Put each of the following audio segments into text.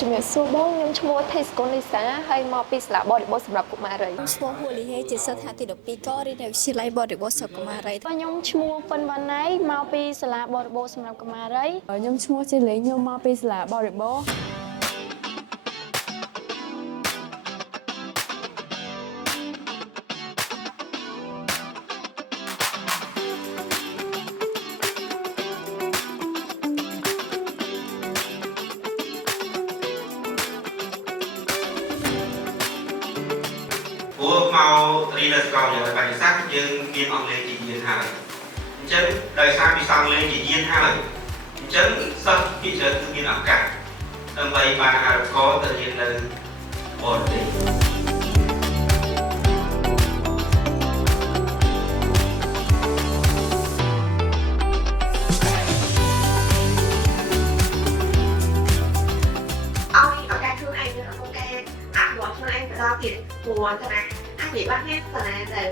ជំរាបសួរបងខ្ញុំឈ្មោះថេសកុនលីសាហើយមកពីសាលាបរិបទសម្រាប់កុមារីឈ្មោះហួលីហេជាសិស្សថ្នាក់ទី12ក៏រៀននៅវិទ្យាល័យបរិបទសុខកុមារីខ្ញុំឈ្មោះប៉ុនវណ្ណៃមកពីសាលាបរិបទសម្រាប់កុមារីខ្ញុំឈ្មោះចេះលេងខ្ញុំមកពីសាលាបរិបទព្រោះមករៀននៅសាកលវិទ្យាល័យបញ្ញាសាស្ត្រយើងមានអង់គ្លេសជាយានហើយអញ្ចឹងដោយសារវិស័យអង់គ្លេសជាយានហើយអញ្ចឹងសិស្សភាគច្រើនគឺមានឱកាសដើម្បីបានអាហារូបករណ៍ទៅរៀននៅបរទេសដល់ទៀតព្រោះតាណាអានិបាតនេះតាណាដែល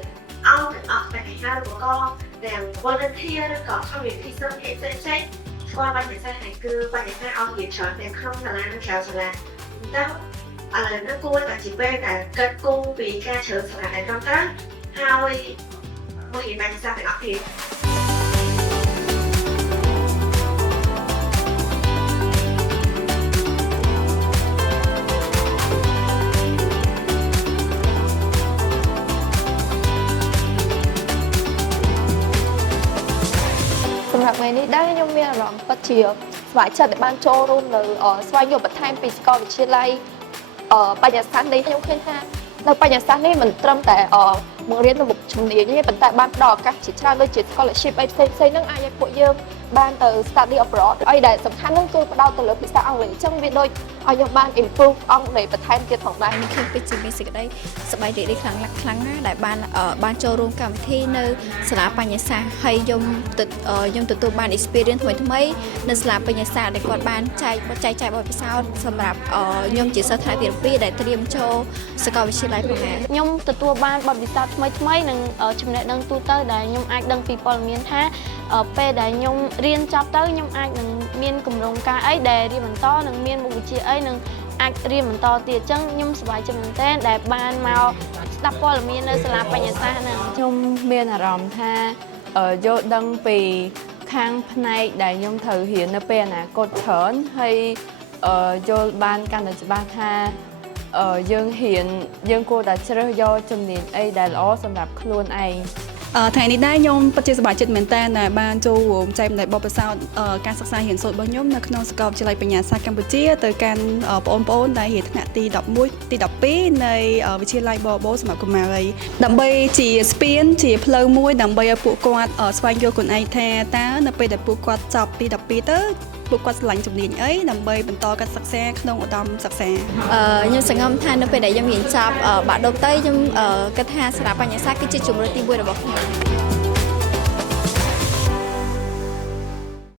ឲ្យអត់តែគេហៅឧបករណ៍ដែល volunteer ឬក៏ community service ផ្សេងៗស្គាល់បញ្ហានេះគឺបញ្ហាឲ្យរៀនច្រើនទាំងក្នុងសាលានិងក្រៅសាលាអញ្ចឹងឥឡូវនេះគួរតែជាពេលដែលកិត្តគូពីការជ្រើសរើសសាលាដែលត្រឹមត្រូវហើយមករៀនបញ្ហាទាំងអស់គ្នាសម្រាប់ថ្ងៃនេះដែរខ្ញុំមានអារម្មណ៍ពិតជាស្វាយចិត្តដែលបានចូលរួមនៅស្វែងយល់បន្ថែមពីសាកលវិទ្យាល័យបញ្ញាសាស្ត្រនេះខ្ញុំឃើញថានៅបញ្ញាសាស្ត្រនេះមិនត្រឹមតែបង្រៀននៅមុខជំនាញទេប៉ុន្តែបានផ្ដល់ឱកាសជាច្រើនដូចជា scholarship អីផ្សេងៗហ្នឹងអាចឲ្យពួកយើងបានទៅ study abroad អីដែលសំខាន់ហ្នឹងគឺផ្ដោតទៅលើភាសាអង់គ្លេសអញ្ចឹងវាដូចឲ្យខ្ញុំបាន improve អង់គ្លេសបន្ថែមទៀតផងដែរខ្ញុំពិតជាមានសេចក្តីសប្បាយរីករាយខ្លាំងណាស់ដែលបានចូលរួមកម្មវិធីនៅសាលាបញ្ញាសាស្ត្រហើយខ្ញុំទទួលបាន experience ថ្មីៗនៅសាលាបញ្ញាសាស្ត្រដែលគាត់បានចែកចាយបទពិសោធន៍សម្រាប់ខ្ញុំជាសិស្សថ្នាក់ទី12ដែលត្រៀមចូលសាកលវិទ្យាល័យផងដែរខ្ញុំទទួលបានបទពិសោធន៍ថ្មីៗនិងចំណេះដឹងទូទៅដែលខ្ញុំអាចដឹងពីព័ត៌មានថាពេលដែលខ្ញុំរៀនចប់ទៅខ្ញុំអាចនឹងមានគម្រោងការអីដែលរៀនបន្តនិងមានមុខវិជ្ជាអីនឹងអាចរៀនបន្តទៀតអញ្ចឹងខ្ញុំសប្បាយចិត្តមែនទែនដែលបានមកស្ដាប់ព័ត៌មាននៅសាលាបញ្ញាសាស្ត្រហ្នឹងខ្ញុំមានអារម្មណ៍ថាយល់ដឹងពីខាងផ្នែកដែលខ្ញុំត្រូវរៀននៅពេលអនាគតច្រើនហើយយល់បានកាន់តែច្បាស់ថាយើងគួរតែជ្រើសយកជំនាញអីដែលល្អសម្រាប់ខ្លួនឯងថ្ងៃនេះដែរខ្ញុំពិតជាសប្បាយចិត្តមែនតើដែលបានចូលរួមចែករំលែកបទពិសោធន៍ការសិក្សារៀនសូត្ររបស់ខ្ញុំនៅក្នុងសាកលវិទ្យាល័យបញ្ញាសាស្ត្រកម្ពុជាទៅកាន់បងប្អូនដែលរៀនថ្នាក់ទី11ទី12នៃវិទ្យាល័យបរិបទសម្រាប់កុមារីដើម្បីជាស្ពានជាផ្លូវមួយដើម្បីឲ្យពួកគាត់ស្វែងយល់ខ្លួនឯងថាតើនៅពេលដែលពួកគាត់ចប់ទី12ទៅពួកគាត់ឆ្លាញ់ជំនាញអីដើម្បីបន្តការសិក្សាក្នុងឧត្តមសិក្សាខ្ញុំសង្ឃឹមថានៅពេលដែលខ្ញុំរៀនចប់បាក់ឌុបទៅខ្ញុំគិតថាសាលាបញ្ញាសាស្ត្រគឺជាជម្រើសទី1របស់ខ្ញុំ